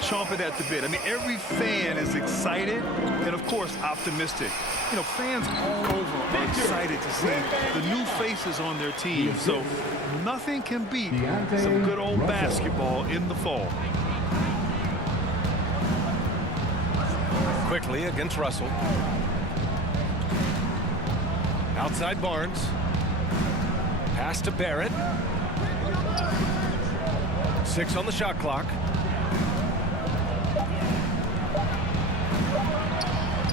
chomping at the bit. I mean, every fan is excited and, of course, optimistic. You know, fans all over are excited to see the new faces on their team. So nothing can beat some good old basketball in the fall. Quickly against Russell. Outside Barnes. Pass to Barrett. 6 on the shot clock.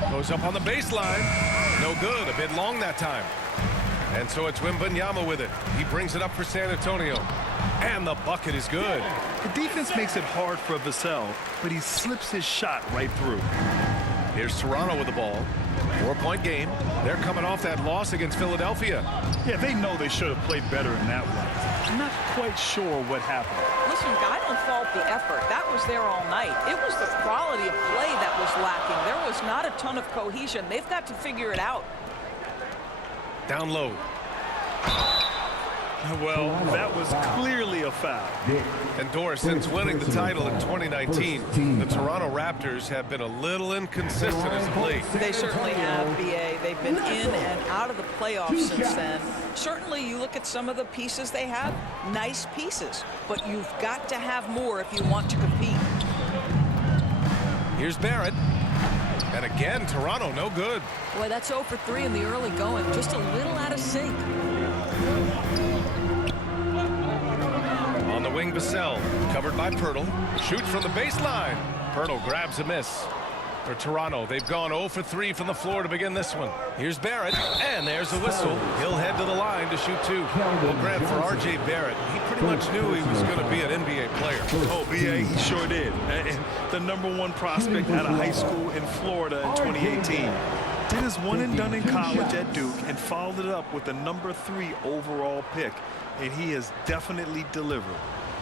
Goes up on the baseline. No good. A bit long that time. And so it's Wembanyama with it. He brings it up for San Antonio. And the bucket is good. The defense makes it hard for Vassell, but he slips his shot right through. Here's Toronto with the ball. 4-point game. They're coming off that loss against Philadelphia. Yeah, they know they should have played better in that one. I'm not quite sure what happened. Listen, I don't fault the effort. That was there all night. It was the quality of play that was lacking. There was not a ton of cohesion. They've got to figure it out. Down low. Well, that was clearly a foul. And Doris, since winning the title in 2019, the Toronto Raptors have been a little inconsistent as of late. They certainly have, BA. They've been in and out of the playoffs since then. Certainly, you look at some of the pieces they have, nice pieces. But you've got to have more if you want to compete. Here's Barrett. And again, Toronto, no good. Boy, that's 0 for 3 in the early going. Just a little out of sync. On the wing, Vassell, covered by Pirtle. Shoots from the baseline. Pirtle grabs a miss. For Toronto, they've gone 0 for 3 from the floor to begin this one. Here's Barrett, and there's the whistle. He'll head to the line to shoot 2. Well, Grant, for R.J. Barrett, he pretty much knew he was going to be an NBA player. Oh, B.A., he sure did. And the #1 prospect out of high school in Florida in 2018. Did his one and done in college at Duke and followed it up with the #3 overall pick. And he has definitely delivered.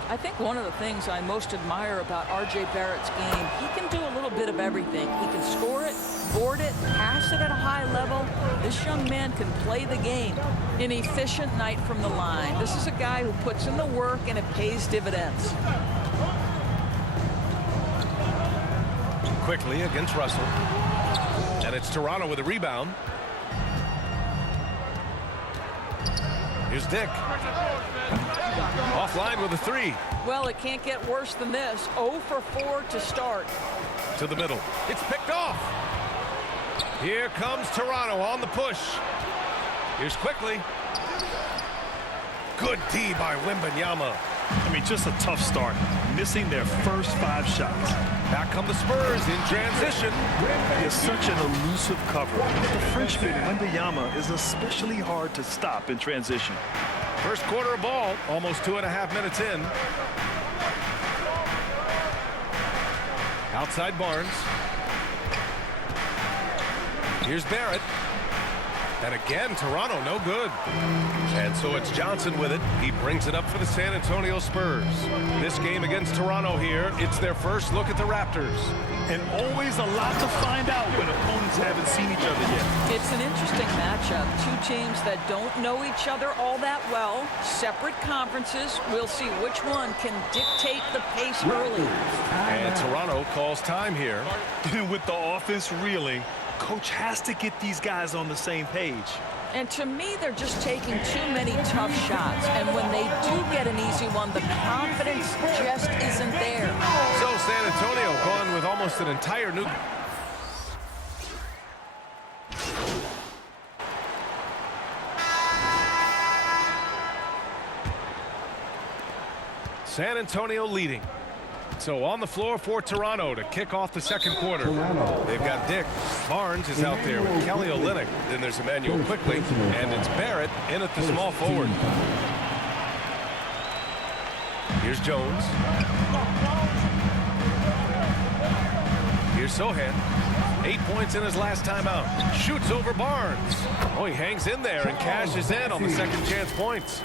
I think one of the things I most admire about R.J. Barrett's game, he can do a little bit of everything. He can score it, board it, pass it at a high level. This young man can play the game. An efficient night from the line. This is a guy who puts in the work and it pays dividends. Quickly against Russell. And it's Toronto with a rebound. Here's Dick. Offline with a 3. Well, it can't get worse than this. 0 for 4 to start. To the middle. It's picked off. Here comes Toronto on the push. Here's Quickly. Good D by Wembanyama. I mean, just a tough start. Missing their first 5 shots. Back come the Spurs in transition. He is such an elusive cover. The Frenchman, Wembanyama, is especially hard to stop in transition. First quarter of ball, almost 2.5 minutes in. Outside Barnes. Here's Barrett. And again, Toronto, no good. And so it's Johnson with it. He brings it up for the San Antonio Spurs. This game against Toronto here, it's their first look at the Raptors. And always a lot to find out when opponents haven't seen each other yet. It's an interesting matchup. 2 teams that don't know each other all that well. Separate conferences. We'll see which one can dictate the pace early. And Toronto calls time here. With the offense reeling, coach has to get these guys on the same page. And to me, they're just taking too many tough shots. And when they do get an easy one, the confidence just isn't there. So San Antonio going with almost an entire new... San Antonio leading. So on the floor for Toronto to kick off the second quarter. They've got Dick. Barnes is out there with Kelly Olynyk. Then there's Emmanuel Quickly. And it's Barrett in at the small forward. Here's Jones. Here's Sohan. 8 points in his last time out. Shoots over Barnes. Oh, he hangs in there and cashes in on the second chance points.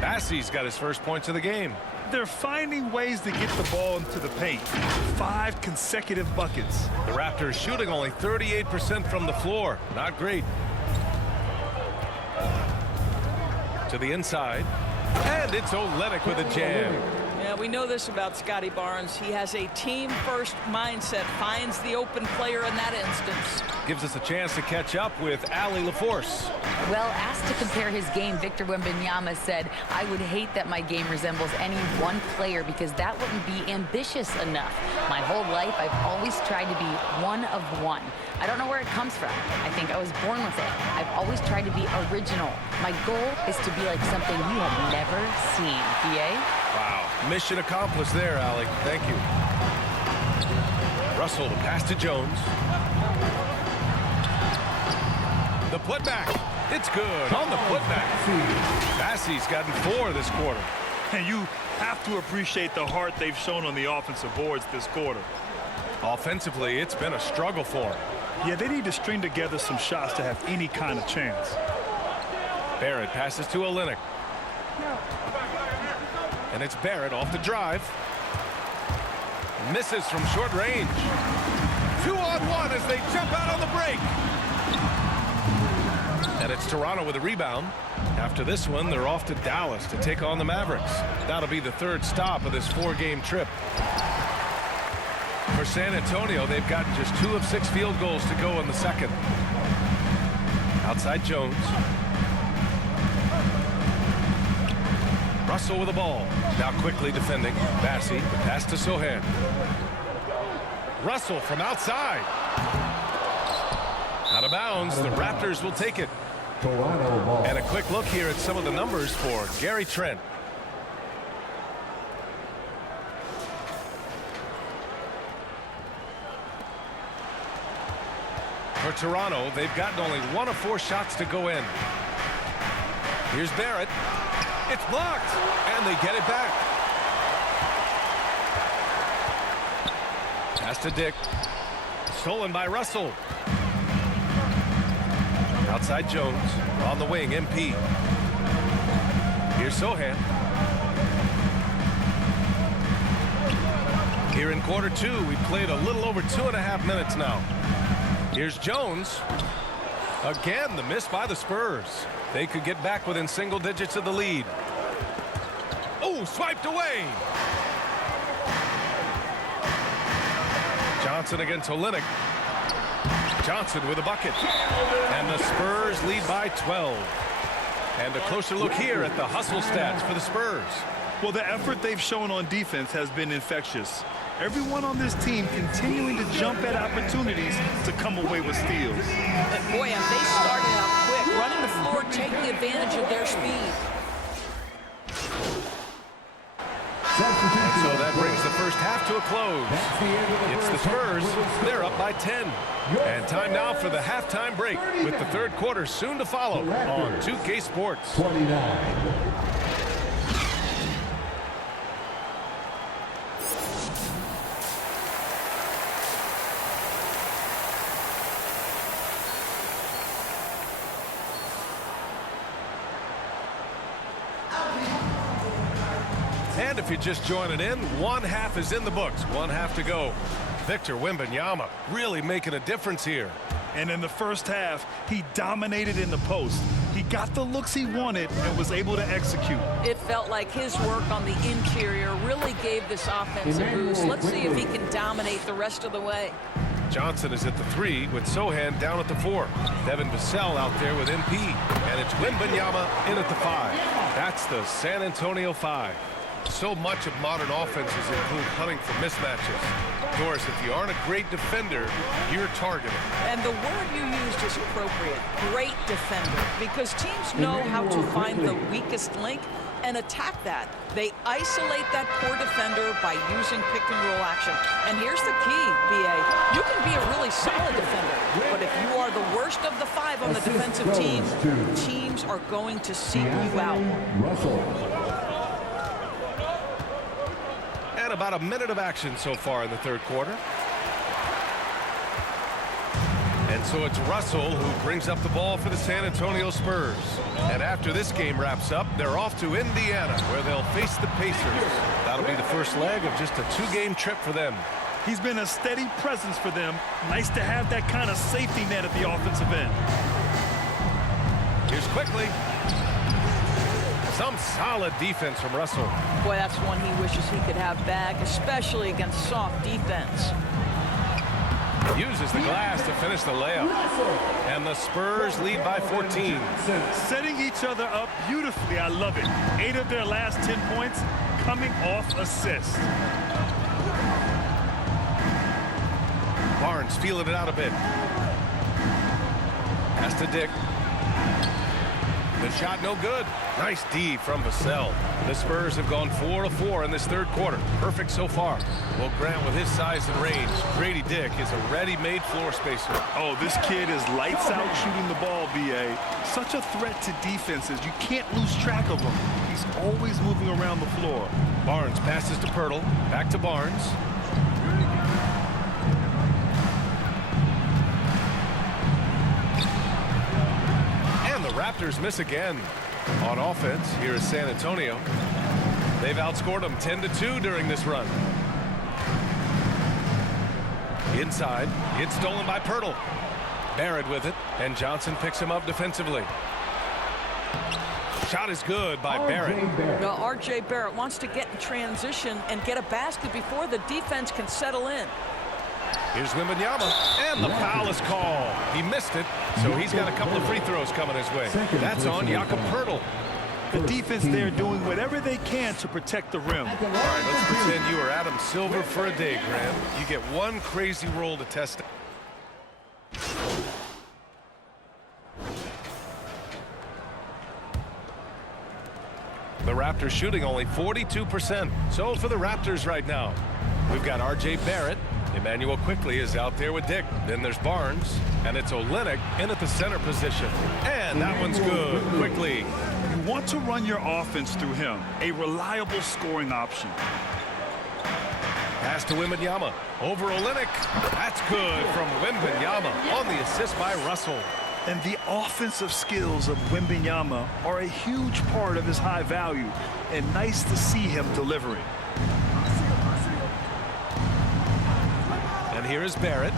Bassey's got his first points of the game. They're finding ways to get the ball into the paint. 5 consecutive buckets. The Raptors shooting only 38% from the floor. Not great. To the inside. And it's Olynyk with a jam. Yeah, we know this about Scotty Barnes. He has a team-first mindset, finds the open player in that instance. Gives us a chance to catch up with Allie LaForce. Well, asked to compare his game, Victor Wembanyama said, "I would hate that my game resembles any one player because that wouldn't be ambitious enough. My whole life, I've always tried to be one of one. I don't know where it comes from. I think I was born with it. I've always tried to be original. My goal is to be like something you have never seen." BA? Wow. Mission accomplished there, Allie. Thank you. Russell to pass to Jones. The putback. It's good on the putback. Bassey's gotten 4 this quarter. And you have to appreciate the heart they've shown on the offensive boards this quarter. Offensively, it's been a struggle for him. Yeah, they need to string together some shots to have any kind of chance. Barrett passes to Olynyk. And it's Barrett off the drive. Misses from short range. 2-on-1 as they jump out on the break. And it's Toronto with a rebound. After this one, they're off to Dallas to take on the Mavericks. That'll be the 3rd stop of this 4-game trip. For San Antonio, they've gotten just 2 of 6 field goals to go in the second. Outside Jones. Russell with the ball. Now quickly defending. Bassey, the pass to Sohan. Russell from outside. Out of bounds. The Raptors will take it. And a quick look here at some of the numbers for Gary Trent. For Toronto, they've gotten only 1 of 4 shots to go in. Here's Barrett. It's blocked, and they get it back. Pass to Dick. Stolen by Russell. Outside Jones. On the wing, MP. Here's Sohan. Here in quarter 2, we played a little over 2.5 minutes now. Here's Jones. Again, the miss by the Spurs. They could get back within single digits of the lead. Oh, swiped away. Johnson against Olynyk. Johnson with a bucket. And the Spurs lead by 12. And a closer look here at the hustle stats for the Spurs. Well, the effort they've shown on defense has been infectious. Everyone on this team continuing to jump at opportunities to come away with steals. And boy, have they started out quick, running the floor, taking advantage of their speed. And so that brings the first half to a close. It's the Spurs. They're up by 10. And time now for the halftime break, with the 3rd quarter soon to follow on 2K Sports. 29. And if you're just joining in, 1 half is in the books. 1 half to go. Victor Wembanyama really making a difference here. And in the first half, he dominated in the post. He got the looks he wanted and was able to execute. It felt like his work on the interior really gave this offense a boost. Let's see if he can dominate the rest of the way. Johnson is at the 3 with Sohan down at the 4. Devin Vassell out there with MP. And it's Wembanyama in at the 5. That's the San Antonio 5. So much of modern offenses include hunting for mismatches. Doris, if you aren't a great defender, you're targeted. And the word you used is appropriate, great defender, because teams know how to find the weakest link and attack that. They isolate that poor defender by using pick-and-roll action. And here's the key, BA. You can be a really solid defender, but if you are the worst of the 5 on the defensive team, teams are going to seek you out. And about a minute of action so far in the 3rd quarter. And so it's Russell who brings up the ball for the San Antonio Spurs. And after this game wraps up, they're off to Indiana, where they'll face the Pacers. That'll be the first leg of just a 2-game trip for them. He's been a steady presence for them. Nice to have that kind of safety net at the offensive end. Here's quickly. Some solid defense from Russell. Boy, that's one he wishes he could have back, especially against soft defense. Uses the glass to finish the layup. And the Spurs lead by 14. Setting each other up beautifully. I love it. 8 of their last 10 points coming off assists. Barnes feeling it out a bit. Pass to Dick. The shot no good. Nice D from Vassell. The Spurs have gone 4 of 4 in this third quarter. Perfect so far. Well, Grant, with his size and range, Grady Dick is a ready-made floor spacer. Oh, this kid is lights out shooting the ball, B.A. Such a threat to defenses. You can't lose track of him. He's always moving around the floor. Barnes passes to Pirtle. Back to Barnes. Raptors miss again. On offense, here is San Antonio. They've outscored them 10-2 during this run. Inside, it's stolen by Pirtle. Barrett with it, and Johnson picks him up defensively. Shot is good by Barrett. Well, R.J. Barrett wants to get in transition and get a basket before the defense can settle in. Here's Wembanyama, and the foul is called. He missed it, so he's got a couple of free throws coming his way. That's on Jakob Pirtle. The defense there doing whatever they can to protect the rim. All right, let's pretend you are Adam Silver for a day, Graham. You get one crazy roll to test it. The Raptors shooting only 42%. So for the Raptors right now, we've got R.J. Barrett. Emmanuel Quickly is out there with Dick. Then there's Barnes, and it's Olynyk in at the center position. And that one's good. Quickly. You want to run your offense through him. A reliable scoring option. Pass to Wembanyama. Over Olynyk. That's good from Wembanyama on the assist by Russell. And the offensive skills of Wembanyama are a huge part of his high value. And nice to see him delivering. And here is Barrett.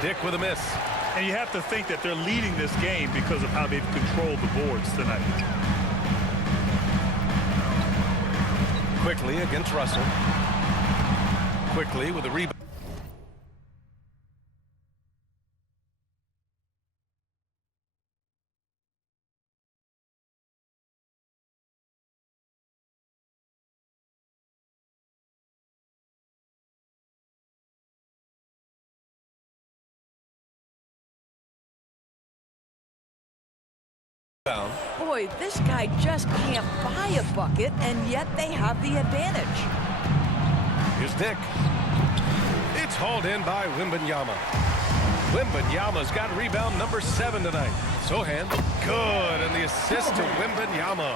Dick with a miss. And you have to think that they're leading this game because of how they've controlled the boards tonight. Quickly against Russell. Quickly with a rebound. Boy, this guy just can't buy a bucket, and yet they have the advantage. Here's Dick. It's hauled in by Wembanyama. Wembanyama's got rebound number 7 tonight. Sohan, good, and the assist to Wembanyama.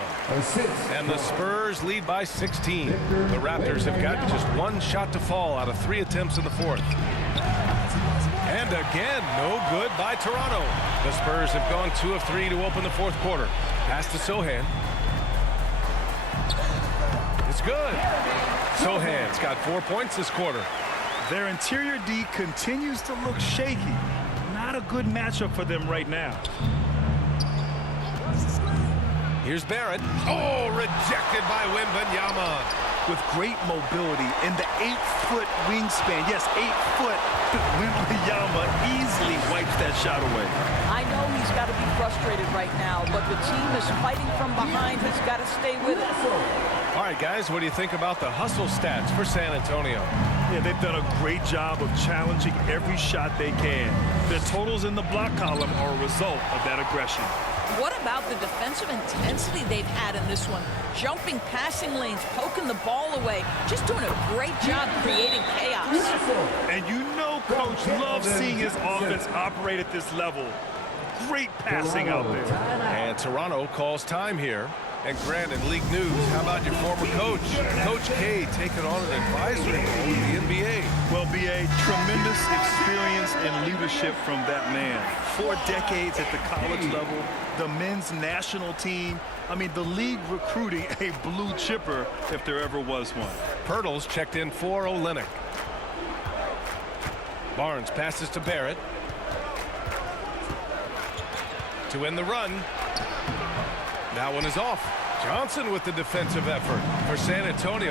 And the Spurs lead by 16. The Raptors have got just one shot to fall out of 3 attempts in the fourth. And again, no good by Toronto. The Spurs have gone 2 of 3 to open the fourth quarter. Pass to Sohan. It's good. Sohan's got 4 points this quarter. Their interior D continues to look shaky. Not a good matchup for them right now. Here's Barrett. Oh, rejected by Wembanyama. With great mobility in the 8-foot wingspan. Yes, 8 foot. Wembanyama easily wipes that shot away. I know he's got to be frustrated right now, but the team is fighting from behind. He's got to stay with it. All right, guys, what do you think about the hustle stats for San Antonio? Yeah, they've done a great job of challenging every shot they can. Their totals in the block column are a result of that aggression. What about the defensive intensity they've had in this one? Jumping passing lanes, poking the ball away, just doing a great job creating chaos. And you know Coach loves seeing his offense operate at this level. Great passing out there. And Toronto calls time here. And Grant, in league news, how about your former coach, Coach K, taking on an advisory role in the NBA? Well, B.A., tremendous experience and leadership from that man. 4 decades at the college level, the men's national team. I mean, the league recruiting a blue chipper if there ever was one. Pirtle's checked in for Olynyk. Barnes passes to Barrett. To end the run. That one is off. Johnson with the defensive effort for San Antonio.